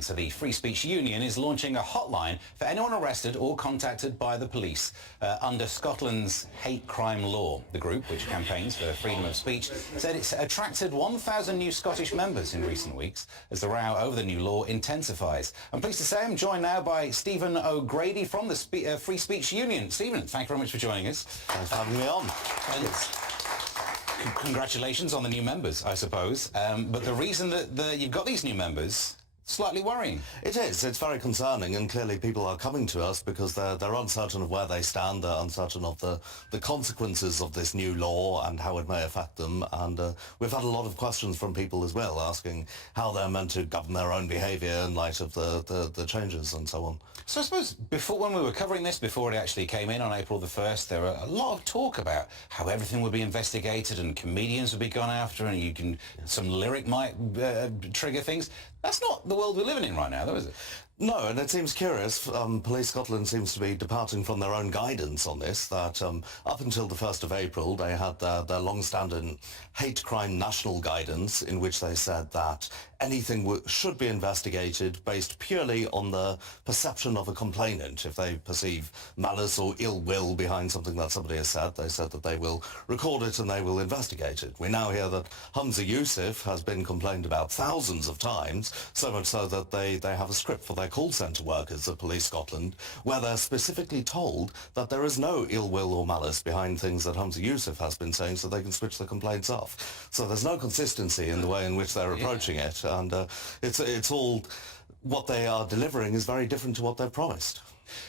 So the Free Speech Union is launching a hotline for anyone arrested or contacted by the police under Scotland's hate crime law. The group, which campaigns for freedom of speech, said it's attracted 1,000 new Scottish members in recent weeks as the row over the new law intensifies. I'm pleased to say I'm joined now by Stephen O'Grady from the Free Speech Union. Stephen, thank you very much for joining us. Thanks for having me on. Congratulations on the new members, I suppose. But the reason that you've got these new members, slightly worrying. It is. It's very concerning, and clearly people are coming to us because they're uncertain of where they stand, they're uncertain of the consequences of this new law and how it may affect them, and we've had a lot of questions from people as well asking how they're meant to govern their own behaviour in light of the changes and so on. So I suppose when we were covering this, before it actually came in on April the 1st, there were a lot of talk about how everything would be investigated and comedians would be gone after and some lyric might trigger things. That's not the world we're living in right now, though, is it? No, and it seems curious. Police Scotland seems to be departing from their own guidance on this, that up until the 1st of April they had their long-standing hate crime national guidance in which they said that anything should be investigated based purely on the perception of a complainant. If they perceive malice or ill will behind something that somebody has said, they said that they will record it and they will investigate it. We now hear that Humza Yousaf has been complained about thousands of times, so much so that they have a script for their call centre workers at Police Scotland where they're specifically told that there is no ill will or malice behind things that Humza Yousaf has been saying, so they can switch the complaints off. So there's no consistency in the way in which they're approaching it, and it's all, what they are delivering is very different to what they've promised.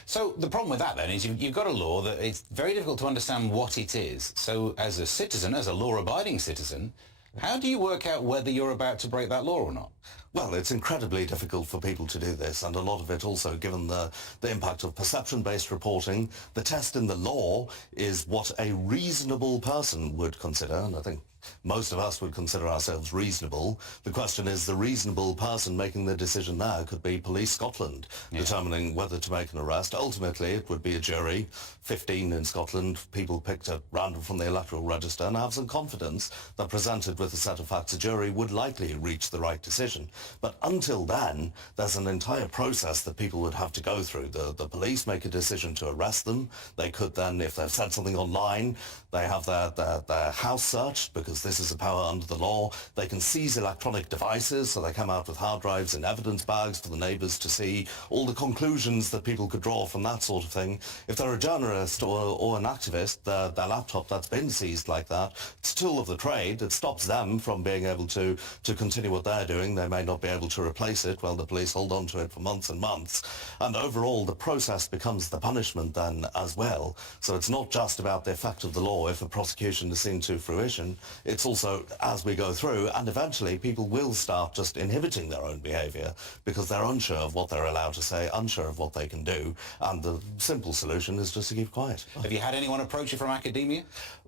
So the problem with that then is you've got a law that it's very difficult to understand what it is. So as a citizen, as a law-abiding citizen, how do you work out whether you're about to break that law or not? Well, it's incredibly difficult for people to do this, and a lot of it also, given the impact of perception-based reporting. The test in the law is what a reasonable person would consider, and I think most of us would consider ourselves reasonable. The question is, the reasonable person making the decision there could be Police Scotland, determining whether to make an arrest. Ultimately, it would be a jury, 15 in Scotland, people picked at random from the electoral register, and I have some confidence that presented with a set of facts, a jury would likely reach the right decision. But until then, there's an entire process that people would have to go through. The police make a decision to arrest them. They could then, if they've said something online, they have their house searched, because this is a power under the law. They can seize electronic devices, so they come out with hard drives and evidence bags for the neighbours to see all the conclusions that people could draw from that sort of thing. If they're a journalist or an activist, their laptop that's been seized like that, it's a tool of the trade. It stops them from being able to continue what they're doing. They may not be able to replace it while the police hold on to it for months and months. And overall, the process becomes the punishment then as well. So it's not just about the effect of the law if a prosecution is seen to fruition. It's also as we go through, and eventually people will start just inhibiting their own behaviour because they're unsure of what they're allowed to say, unsure of what they can do, and the simple solution is just to keep quiet. Have you had anyone approach you from academia?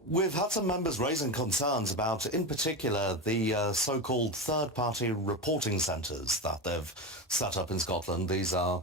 We've had some members raising concerns about, in particular, the so-called third-party reporting centres that they've set up in Scotland. These are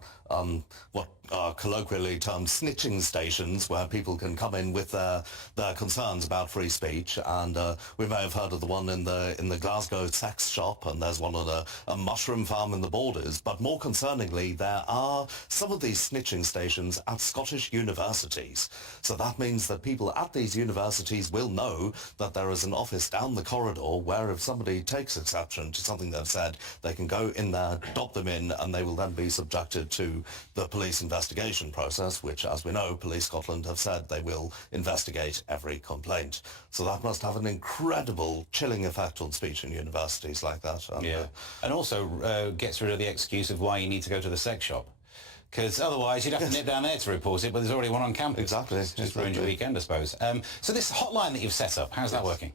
what are colloquially termed snitching stations, where people can come in with their concerns about free speech. And we may have heard of the one in the Glasgow sex shop, and there's one at a mushroom farm in the Borders. But more concerningly, there are some of these snitching stations at Scottish universities. So that means that people at these universities will know that there is an office down the corridor where if somebody takes exception to something they've said, they can go in there, adopt them in, and they will then be subjected to the police investigation process, which, as we know, Police Scotland have said they will investigate every complaint. So that must have an incredible chilling effect on speech in universities like that. And, and also gets rid of the excuse of why you need to go to the sex shop. Because otherwise you'd have to nip down there to report it, but there's already one on campus. Exactly. Just ruined your weekend, I suppose. So this hotline that you've set up, how's that working?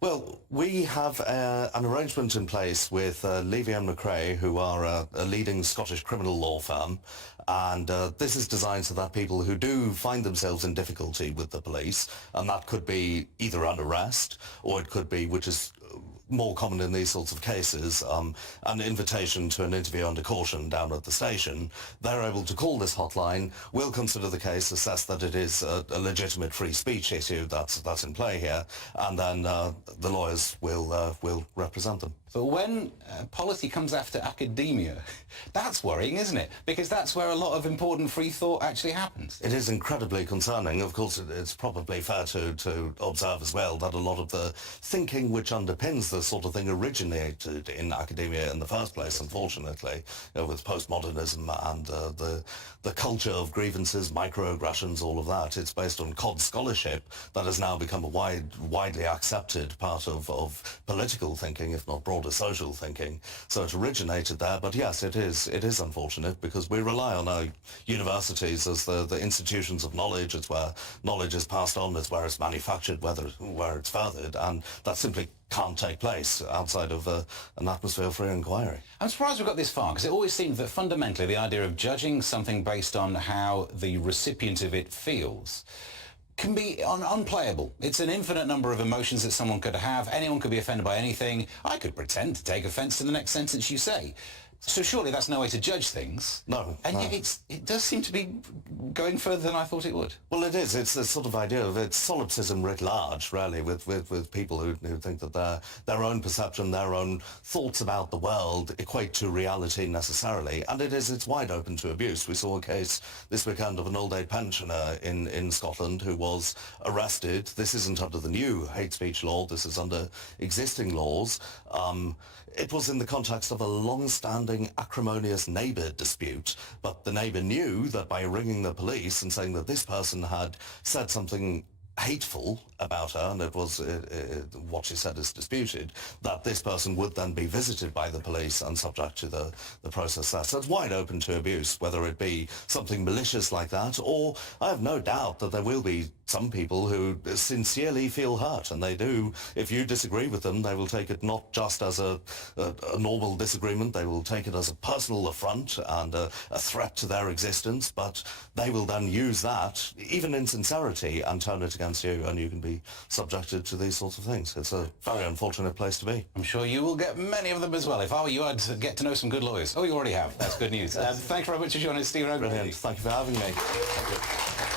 Well, we have an arrangement in place with Levy McRea, who are a leading Scottish criminal law firm, and this is designed so that people who do find themselves in difficulty with the police, and that could be either an arrest, or it could be, which is more common in these sorts of cases, an invitation to an interview under caution down at the station. They're able to call this hotline. We'll consider the case, assess that it is a legitimate free speech issue that's in play here, and then the lawyers will represent them. But when policy comes after academia, that's worrying, isn't it? Because that's where a lot of important free thought actually happens. It is incredibly concerning. Of course, it's probably fair to observe as well that a lot of the thinking which underpins this sort of thing originated in academia in the first place, unfortunately, with postmodernism and the culture of grievances, microaggressions, all of that. It's based on cod scholarship that has now become a widely accepted part of political thinking, if not broader social thinking. So it originated there, but yes, it is unfortunate because we rely on our universities as the institutions of knowledge. It's where knowledge is passed on, it's where it's manufactured, where it's furthered, and that simply can't take place outside of an atmosphere of free inquiry. I'm surprised we got this far, because it always seemed that fundamentally the idea of judging something based on how the recipient of it feels can be unplayable. It's an infinite number of emotions that someone could have. Anyone could be offended by anything. I could pretend to take offence to the next sentence you say. So surely that's no way to judge things. No. And yet it does seem to be going further than I thought it would. Well, it is. It's this sort of idea of it's solipsism writ large, really, with people who think that their own perception, their own thoughts about the world equate to reality necessarily. And it's wide open to abuse. We saw a case this weekend of an old age pensioner in Scotland who was arrested. This isn't under the new hate speech law. This is under existing laws. It was in the context of a long-standing acrimonious neighbour dispute, but the neighbour knew that by ringing the police and saying that this person had said something hateful about her, and it was what she said is disputed, that this person would then be visited by the police and subject to the process there. So it's wide open to abuse, whether it be something malicious like that, or I have no doubt that there will be some people who sincerely feel hurt, and they do. If you disagree with them, they will take it not just as a normal disagreement, they will take it as a personal affront and a threat to their existence, but they will then use that, even in sincerity, and turn it against you, and you can be subjected to these sorts of things. It's a very unfortunate place to be. I'm sure you will get many of them as well. If I were you, I'd get to know some good lawyers. Oh, you already have. That's good news. Thanks very much for joining us, Stephen. Brilliant. Thank you for having me. Thank you.